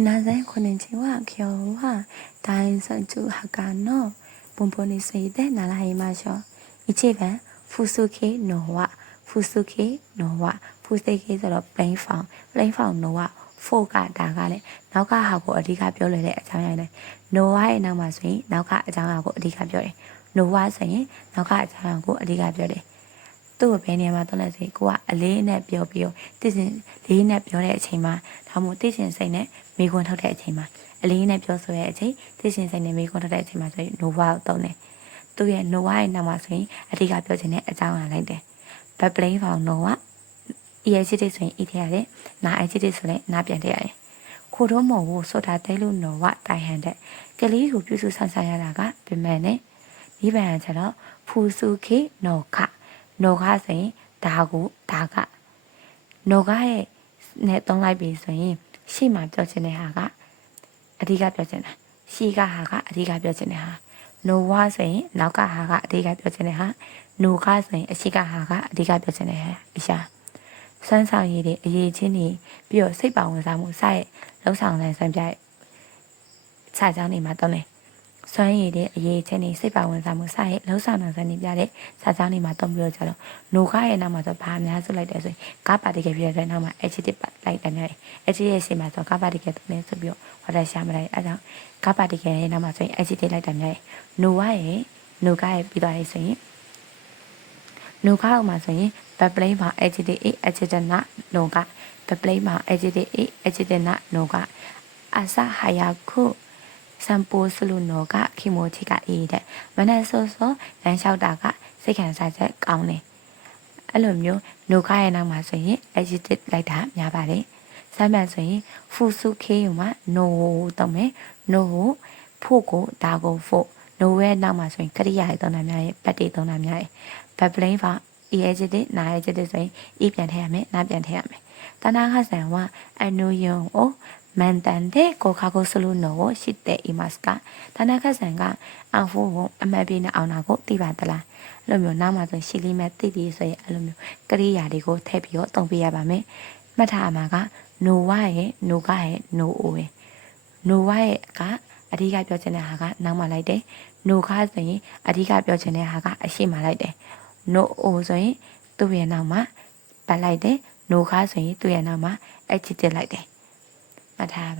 인하생 코넨치와 겨우와 다인선주 하가노 본본이 쓰이되 나라에 마셔 이집은 후수케 노와 후수케 노와 후세케ဆိုတော့ plain form plain form 노와 ဖို့ကဒါကလည်းနောက်ကဟာကိုအဓိကပြောလွယ်တဲ့အကြောင်းအရာနဲ့ nowa ရဲ့နောက်မှာဆိုရင်နောက်ကအကြောင်းအရာကိုအဓိကပြောတယ် nowa ဆိုရင်နောက်ကအကြောင်းအရာကိုအဓိကပြောတယ် သူ့ကိုဘယ်နေရာမှာတော့လဲဆိုရင်ကိုကအလေးနဲ့ပြောပြီးတော့တည်စင်လေးနဲ့ပြောတဲ့အချိန်မှာဒါမှမဟုတ်တည်စင်စိတ်နဲ့မိခွန်းထုတ်တဲ့အချိန်မှာအလေးနဲ့ပြောဆိုတဲ့အချိန်တည်စင်စိတ်နဲ့မိခွန်းထုတ်တဲ့အချိန်မှာဆိုရင် Noah ကိုသုံးတယ်သူ့ရဲ့ Noah ရဲ့နောက်မှာဆိုရင်အဓိကပြောချင်တဲ့အကြောင်းအရာလိုက်တယ် Back plane for Noah EHT ဆိုရင် E ထည့်ရတယ်နာ HT ဆိုရင်နာပြန်ထည့်ရတယ်ခိုတော့မော်ကိုဆိုတာတဲလို့နော်ဝတိုင်ဟန်တဲ့ကလေးကိုပြုစုဆန်းဆန်းရတာကပြင်မဲ့နဲ့ဒီပန်ကကျတော့ဖူစုခေနော်ခ နော်ခဆိုရင်ဒါကိုဒါကနော်ခရဲ့နဲ့တုံးလိုက်ပြီဆိုရင်ရှေ့မှာပြောချင်တဲ့ဟာကအဓိကပြောချင်တာရှေ့ကဟာကအဓိကပြောချင်တဲ့ဟာနိုဝါဆိုရင်နောက်ကဟာကအဓိကပြောချင်တဲ့ဟာနိုခဆိုရင်အရှိကဟာကအဓိကပြောချင်တဲ့ဟာအရှာစွမ်းဆောင်ရည်တွေအရေးချင်းတွေပြီးတော့စိတ်ပါဝင်စားမှုစတဲ့လှုပ်ဆောင်တဲ့စွမ်းပြတဲ့ခြားချောင်းတွေမှာတော့လေ စွမ်းရည်တဲ့အရေးချင်းတွေစိတ်ပါဝင်စားမှုစတဲ့လှုပ်ဆောင်တဲ့စွမ်းတွေပြတဲ့ခြားချောင်းတွေမှာတော့ပြီးတော့ကြတော့နိုခရဲ့နောက်မှာဆိုဘာအများစုလိုက်တယ်ဆိုရင်ကားပါတီကပြတဲ့နောက်မှာ adjective လိုက်တယ်များတယ် adjective ရဲ့ရှေ့မှာဆိုကားပါတီကတုံးနေဆိုပြီးတော့ဟောတာရှာမလိုက်အဲကြောင့်ကားပါတီကရဲ့နောက်မှာဆိုရင် adjective လိုက်တယ်များတယ်နိုဝရဲ့နိုကရဲ့ပြီးသွားတယ်ဆိုရင်နိုကအောက်မှာဆိုရင် back plane မှာ adjective a adjective နာနိုက back plane မှာ adjective a adjective နာနိုကအစဟာယာခု စံပိုးစလူနောကခိမိုချီကအေးတဲ့မနက်စောစောလမ်းလျှောက်တာကစိတ်ခံစားချက်ကောင်းတယ်အဲ့လိုမျိုးနိုကရဲ့နောက်မှာဆိုရင် adjective လိုက်တာများပါတယ်စမ်းမှန်ဆိုရင်ဖူစုခေးယူမှာ no တုံးမယ် no ဖို့ကိုဒါကိုဖို့ no ရဲ့နောက်မှာဆိုရင်ကရိယာရဲ့သုံးတာများရဲ့ပတ်တိသုံးတာများရဲ့ back plane ပါ EHD နာ EHD ဆိုရင် E ပြန်ထည့်ရမယ်နာပြန်ထည့်ရမယ်တနာခဆန်ကအနုယုံကို မန်တန်တဲ့ကိုခါကိုဆလူနိုကိုရှိတဲ့အီမတ်ကတနာခဆန်ကအဖိုးကိုအမတ်ပြေးနဲ့အောင်တာကိုသိပါသလားအဲ့လိုမျိုးနောက်မှဆိုရှီလီမဲ့သိပြီဆိုရင်အဲ့လိုမျိုးကရိယာတွေကိုထည့်ပြီးတော့တုံပေးရပါမယ်မှတ်ထားအမှာက no ဝရဲ့ no ကရဲ့ no o ရဲ့ no ဝရဲ့ကအဓိကပြောချင်တဲ့ဟာကနောက်မှလိုက်တယ် no ခါဆိုရင်အဓိကပြောချင်တဲ့ဟာကအရှိမှလိုက်တယ် no o ဆိုရင်သူ့ရဲ့နောက်မှာပတ်လိုက်တယ် no ခါဆိုရင်သူ့ရဲ့နောက်မှာ adjective လိုက်တယ် မှတ်ထားပါ